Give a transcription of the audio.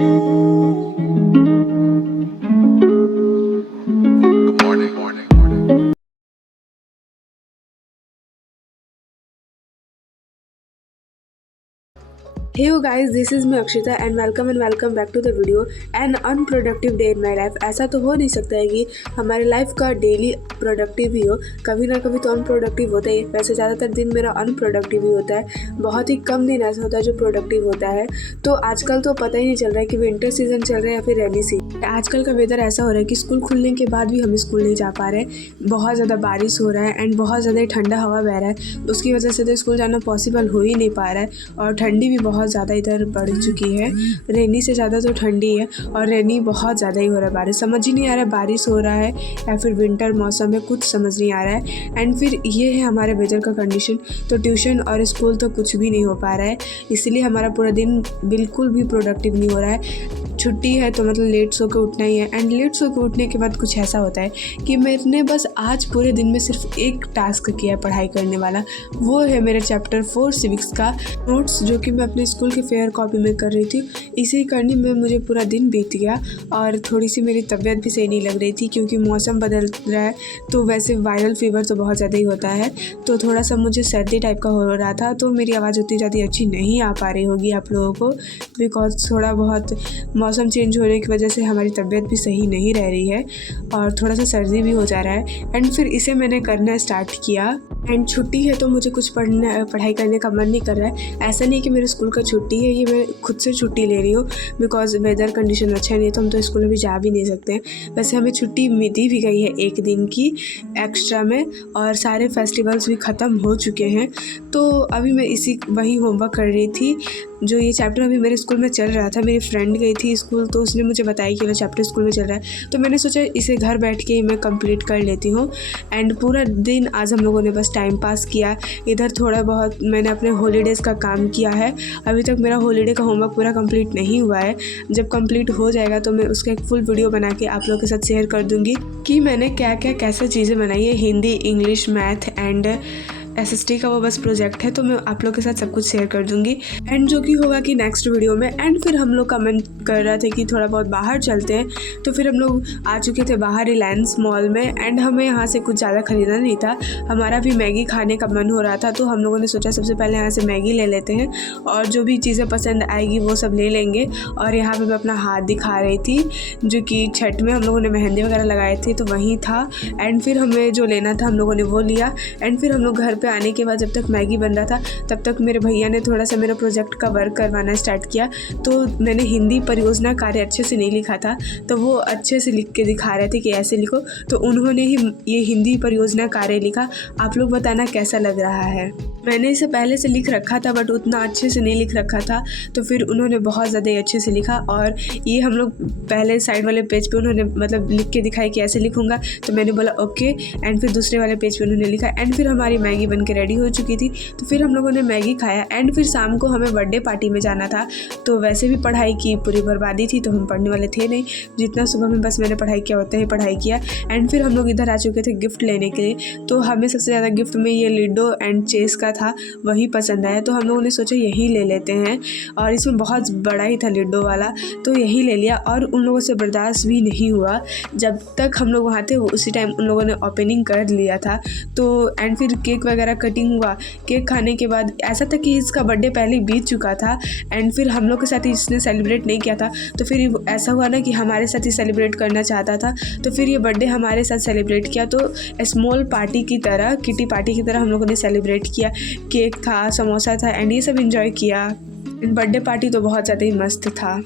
Hey you guys, this is me Akshita and welcome back to the video. An unproductive day in my life. ऐसा तो हो नहीं सकता है कि हमारे लाइफ का डेली प्रोडक्टिव ही हो, कभी ना कभी तो अनप्रोडक्टिव होता है। वैसे ज़्यादातर दिन मेरा अनप्रोडक्टिव ही होता है, बहुत ही कम दिन ऐसा होता है जो प्रोडक्टिव होता है। तो आजकल तो पता ही नहीं चल रहा है कि विंटर सीजन चल रहा है या फिर रेनी सीजन। आजकल का वेदर ऐसा हो रहा है कि स्कूल खुलने के बाद भी हम स्कूल नहीं जा पा रहे, बहुत ज़्यादा बारिश हो रहा है एंड बहुत ज़्यादा ठंडा हवा बह रहा है। उसकी वजह से तो स्कूल जाना पॉसिबल हो ही नहीं पा रहा है और ठंडी भी बहुत ज़्यादा इधर बढ़ चुकी है। रेनी से ज़्यादा तो ठंडी है और रेनी बहुत ज़्यादा ही हो रहा है। बारिश समझ ही नहीं आ रहा है बारिश हो रहा है या फिर विंटर मौसम है, कुछ समझ नहीं आ रहा है। एंड फिर ये है हमारे वेदर का कंडीशन, तो ट्यूशन और स्कूल तो कुछ भी नहीं हो पा रहा है, इसलिए हमारा पूरा दिन बिल्कुल भी प्रोडक्टिव नहीं हो रहा है। छुट्टी है तो मतलब लेट सो के उठना ही है एंड लेट सो के उठने के बाद कुछ ऐसा होता है कि मैंने बस आज पूरे दिन में सिर्फ एक टास्क किया है पढ़ाई करने वाला, वो है मेरे चैप्टर 4 सिविक्स का नोट्स, जो कि मैं अपने स्कूल के फेयर कॉपी में कर रही थी। इसे करने में मुझे पूरा दिन बीत गया और थोड़ी सी मेरी तबीयत भी सही नहीं लग रही थी क्योंकि मौसम बदल रहा है। तो वैसे वायरल फीवर तो बहुत ज़्यादा ही होता है, तो थोड़ा सा मुझे सर्दी टाइप का हो रहा था, तो मेरी आवाज़ उतनी ज़्यादा अच्छी नहीं आ पा रही होगी आप लोगों को, बिकॉज थोड़ा बहुत मौसम चेंज होने की वजह से हमारी तबीयत भी सही नहीं रह रही है और थोड़ा सा सर्दी भी हो जा रहा है। एंड फिर इसे मैंने करना स्टार्ट किया एंड छुट्टी है तो मुझे कुछ पढ़ाई करने का मन नहीं कर रहा है। ऐसा नहीं कि मेरे स्कूल का छुट्टी है, ये मैं खुद से छुट्टी ले रही हूँ बिकॉज वेदर कंडीशन अच्छा नहीं है, तो हम तो स्कूल में भी जा भी नहीं सकते हैं। वैसे हमें छुट्टी दी भी गई है एक दिन की एक्स्ट्रा में और सारे फेस्टिवल्स भी ख़त्म हो चुके हैं। तो अभी मैं वही होमवर्क कर रही थी, जो ये चैप्टर अभी मेरे स्कूल में चल रहा था। मेरी फ्रेंड गई थी स्कूल तो उसने मुझे बताया कि वो चैप्टर स्कूल में चल रहा है, तो मैंने सोचा इसे घर बैठ के ही मैं कंप्लीट कर लेती हूँ। एंड पूरा दिन आज हम लोगों ने बस टाइम पास किया। इधर थोड़ा बहुत मैंने अपने हॉलीडेज़ का काम किया है, अभी तक मेरा हॉलीडे का होमवर्क पूरा कंप्लीट नहीं हुआ है। जब कंप्लीट हो जाएगा तो मैं उसका एक फुल वीडियो बना के आप लोगों के साथ शेयर कर दूँगी कि मैंने क्या क्या कैसे चीज़ें बनाई है। Hindi, English, math and SST का वो बस प्रोजेक्ट है, तो मैं आप लोग के साथ सब कुछ शेयर कर दूंगी। एंड जो कि होगा कि नेक्स्ट वीडियो में। एंड फिर हम लोग का मन कर रहा था कि थोड़ा बहुत बाहर चलते हैं, तो फिर हम लोग आ चुके थे बाहर रिलायंस मॉल में एंड हमें यहाँ से कुछ ज़्यादा ख़रीदना नहीं था, हमारा भी मैगी खाने का मन हो रहा था। तो हम लोगों ने सोचा सबसे पहले यहाँ से मैगी ले लेते हैं और जो भी चीज़ें पसंद आएगी वो सब ले लेंगे। और यहाँ पर मैं अपना हाथ दिखा रही थी, जो कि छठ में हम लोगों ने मेहंदी वगैरह लगाए थे तो वहीं था। एंड फिर हमें जो लेना था हम लोगों ने वो लिया। एंड फिर हम लोग घर पे आने के बाद जब तक मैगी बन रहा था तब तक मेरे भैया ने थोड़ा सा मेरा प्रोजेक्ट का वर्क करवाना स्टार्ट किया। तो मैंने हिंदी परियोजना कार्य अच्छे से नहीं लिखा था, तो वो अच्छे से लिख के दिखा रहे थे कि ऐसे लिखो, तो उन्होंने ही ये हिंदी परियोजना कार्य लिखा। आप लोग बताना कैसा लग रहा है। मैंने इसे पहले से लिख रखा था बट उतना अच्छे से नहीं लिख रखा था, तो फिर उन्होंने बहुत ज़्यादा अच्छे से लिखा। और ये हम लोग पहले साइड वाले पेज पे उन्होंने मतलब लिख के दिखाया कि ऐसे लिखूंगा, तो मैंने बोला ओके। एंड फिर दूसरे वाले पेज पे उन्होंने लिखा। एंड फिर हमारी मैगी बन के रेडी हो चुकी थी, तो फिर हम लोगों ने मैगी खाया। एंड फिर शाम को हमें बर्थडे पार्टी में जाना था, तो वैसे भी पढ़ाई की पूरी बर्बादी थी, तो हम पढ़ने वाले थे नहीं। जितना सुबह में बस मैंने पढ़ाई किया उतना ही पढ़ाई किया। एंड फिर हम लोग इधर आ चुके थे गिफ्ट लेने के लिए, तो हमें सबसे ज़्यादा गिफ्ट में ये लूडो एंड चेस का था, वही पसंद आया, तो हम लोगों ने सोचा यही ले लेते हैं। और इसमें बहुत बड़ा ही था लूडो वाला, तो यही ले लिया। और उन लोगों से बर्दाश्त भी नहीं हुआ, जब तक हम लोग वहाँ थे उसी टाइम उन लोगों ने ओपनिंग कर लिया था। तो एंड फिर केक वगैरह कटिंग हुआ। केक खाने के बाद ऐसा था कि इसका बर्थडे पहले ही बीत चुका था एंड फिर हम लोग के साथ इसने सेलिब्रेट नहीं किया था, तो फिर ऐसा हुआ ना कि हमारे साथ ही सेलिब्रेट करना चाहता था, तो फिर ये बर्थडे हमारे साथ सेलिब्रेट किया। तो स्मॉल पार्टी की तरह, किटी पार्टी की तरह हम लोगों ने सेलिब्रेट किया। केक था, समोसा था एंड ये सब एंजॉय किया। बर्थडे पार्टी तो बहुत ज़्यादा ही मस्त था।